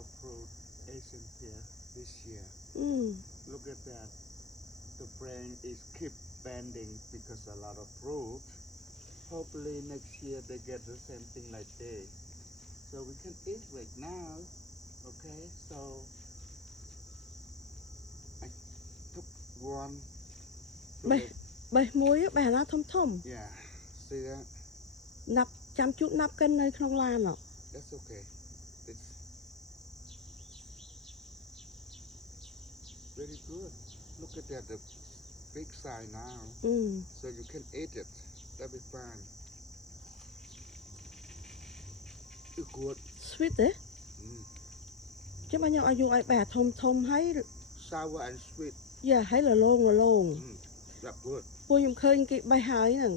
of fruit Asian pear this year. Look at that. The brain is keep bending because a lot of fruit. Hopefully next year they get the same thing like this. So we can eat right now. Okay, so I took one. Bày muối á, bè lá thom thom. Yeah, see that? Nắp chăm chút nắp cân nơi không lan ạ. That's okay. It's very good. Look at that, the big size now. So you can eat it. That'll be fine. It's good. Sweet đấy. Chứ bao nhiêu ayu ai bè thom thom hay. Sour and sweet. Yeah, hay là lông. That's good. ពួកខ្ញុំឃើញគេបេះហើយហ្នឹង